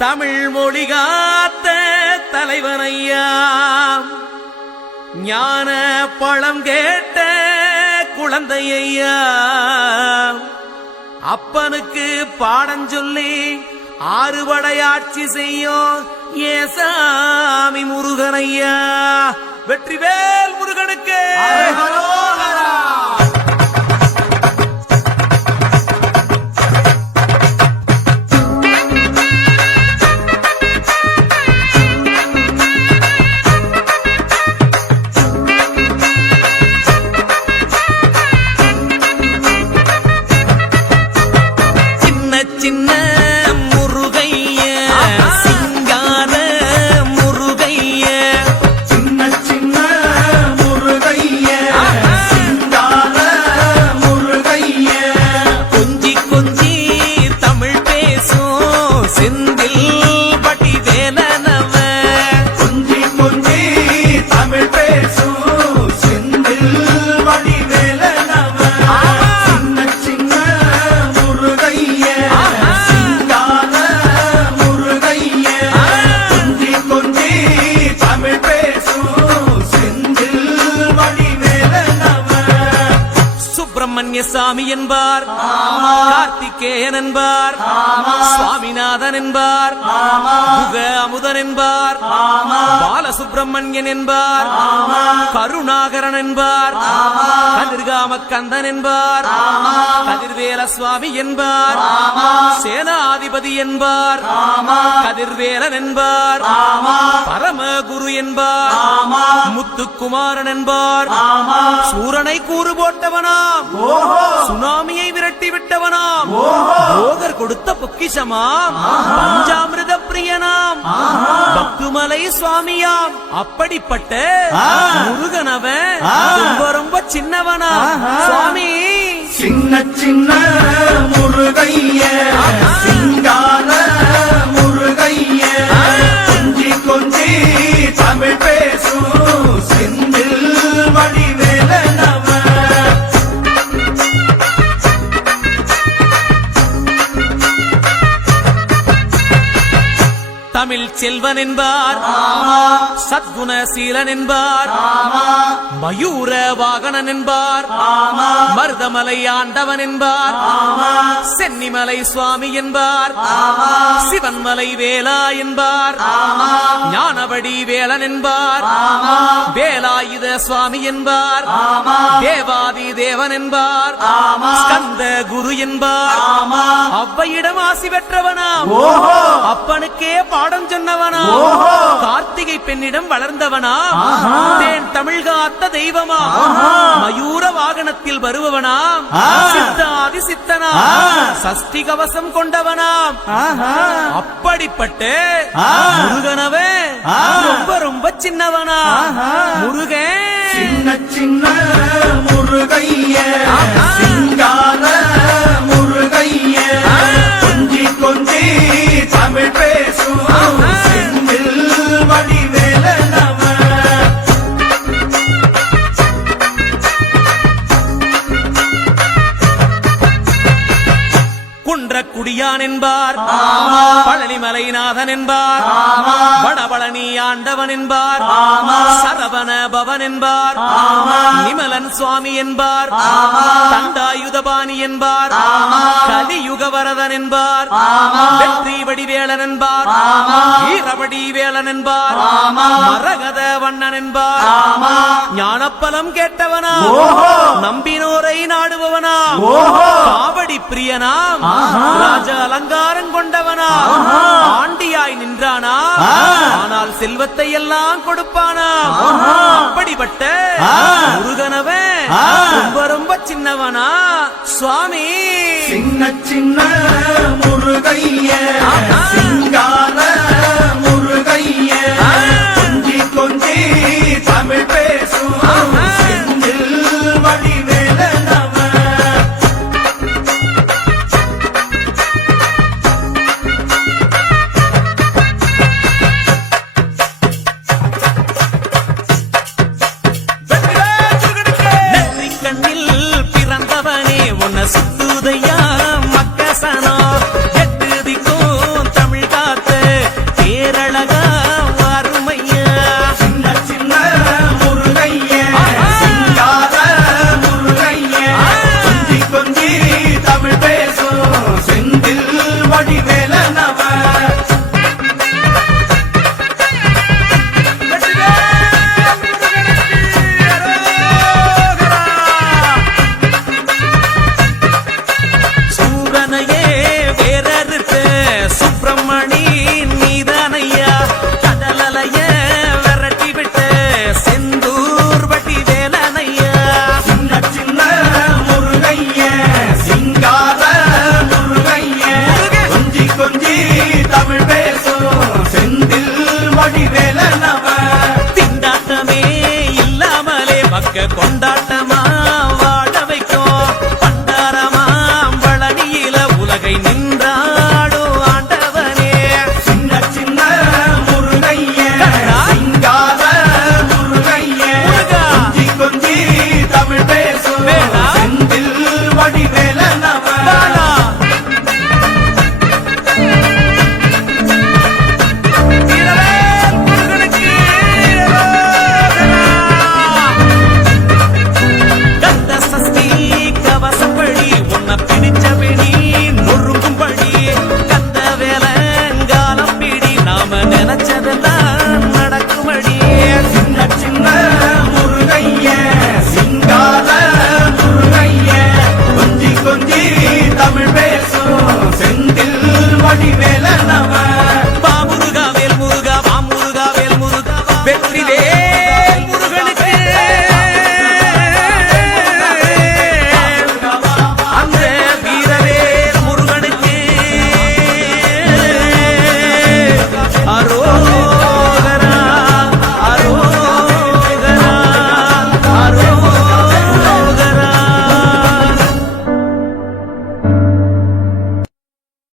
தமிழ் மொழி காத்த தலைவனையா, ஞான பழம் கேட்ட குழந்தையா, அப்பனுக்கு பாடம் சொல்லி ஆறுபடையாட்சி செய்யும் ஏசாமி முருகனையா. வெற்றிவேல் முருகனுக்கு சின்ன முருகைய சிங்கார முருகைய, சின்ன சின்ன முருகைய சிங்கார முருகைய, கொஞ்சி கொஞ்சி தமிழ் பேசும் செந்தில் பட்டி வேலனவ, கொஞ்சி கொஞ்சி தமிழ் பேசும் செந்தில் வடி வேலனவ, சின்ன சின்ன முருகைய சிங்கார முருகைய, கொஞ்சி கொஞ்சி தமிழ் பேசும் செந்தில் வடி வேலனவ. சுப்பிரமணிய சாமி என்பார், கார்த்திகேயன் என்பார், சுவாமிநாதன் என்பார், முக அமுதன் என்பார், பாலசுப்பிரமணியன் என்பார், கருணாகரன் என்பார், கதிர்காம கந்தன் என்பார், கதிர்வேல சுவாமி என்பார், சேனாதிபதி என்பார், கதிர்வேலன் என்பார், பரமகுரு என்பார், முத்துக்குமாரன் என்பார், சூரனை கூறு போட்டவனாம், சுனாமியை விரட்டி விட்டவனாம், போகர் கொடுத்த பொக்கிஷமாம், பஞ்சாமிரத பிரியனாம், பக்துமலை சுவாமியாம். அப்படிப்பட்ட முருகனவன் ரொம்ப ரொம்ப சின்னவனா சுவாமி. சின்ன சின்ன முருகைய சிங்கார முருகைய, கொஞ்சி கொஞ்சி தமிழ் பேசும் செந்தில் வடி வேலனவ. தமிழ் செல்வன் என்பார், சத்குணசீலன் என்பார், மயூர வாகனன் என்பார், மருதமலை ஆண்டவன் என்பார், சென்னிமலை சுவாமி என்பார், சிவன்மலை வேலா என்பார், ஞானவடி வேலன் என்பார், வேலாயுத சுவாமி என்பார், தேவாதி தேவன் என்பார், ஸ்கந்த குரு என்பார், அவ்வையிடம் ஆசி பெற்றவனாம், அப்பனுக்கே பாடம் சொன்னவனா, கார்த்திகை பெண்ணிடம் வளர்ந்தவனா, தேன் தமிழ் காத்த தெய்வமா, மயூர வாகனத்தில் வருபவனாம், சித்தாதி சித்தனா, சஷ்டி கவசம் கொண்டவனாம். அப்படிப்பட்ட முருகனவே ரொம்ப ரொம்ப சின்னவனா முருகன். சின்ன சின்ன முருகைய சிங்கார முருகைய, கொஞ்சி கொஞ்சி தமிழ் பேசும் செந்தில் வடி வேலனவ. குன்றக்குடியான் என்பார், பழனிமலைநாதன் என்பார், வடபழனி ஆண்டவன் என்பார், சரவண பவன் என்பார், நிமலன் சுவாமி என்பார், தண்டாயுதபாணி என்பார், கலியுக வரதன் என்பார், வெற்றி வடிவேலன் என்பார், வீரவடி வேலன் என்பார், மரகத வண்ணன் என்பார், ஞானப்பலம் கேட்டவனா, நம்பினோரை நாடுபவனா, காவடி பிரியனாம், ராஜ அலங்காரம் கொண்டவனா, ஆண்டியாய் நின்றானா, ஆனால் செல்வத்தை எல்லாம் கொடுப்பானா. அப்படிப்பட்ட முருகனவன் ரொம்ப ரொம்ப சின்னவனா சுவாமி. சின்ன சின்ன முருகைய சிங்கார முருகைய, கொஞ்சி கொஞ்சி தமிழ் பேசும் செந்தில் வடி வேலனவ. கண்ணில் பிறந்தவனே உன்னை சுத்துதையா மக்கசனா. கொஞ்சி தமிழ் பேசும் செந்தில் வடிவேலனவ திண்டாட்டமே இல்லாமலே மக்க கொண்டாட்டமா வாழ வைக்கும் பண்டாரமாம் பழனியில உலகை நின்றாடும் ஆண்டவனே சின்ன சின்ன முருகைய சிங்கார முருகைய முருகா. கொஞ்சி கொஞ்சி தமிழ் பேசும் வேளா. செந்தில் வடிவேலனவ வாடா. வீரவேல் முருகனுக்கு ரோகரா. கந்த சஷ்டி கவசப்படி உன்னை பிடிச்சபடி நொறுங்கும்படி கந்த வேலங்காலம் பிடி நாம நினைச்சதெல்லாம் நடக்கும்படி சின்ன சின்ன முருகைய சிங்கார முருகைய கொஞ்சி கொஞ்சி தமிழ் பேசும் செந்தில் வடிவேலனவ பாமுருகா வேல் முருகா பாமுருகா வேல் முருகா வெற்றி வேல் முருகனுக்கு அந்த வீரவேல் முருகனுக்கு அரோ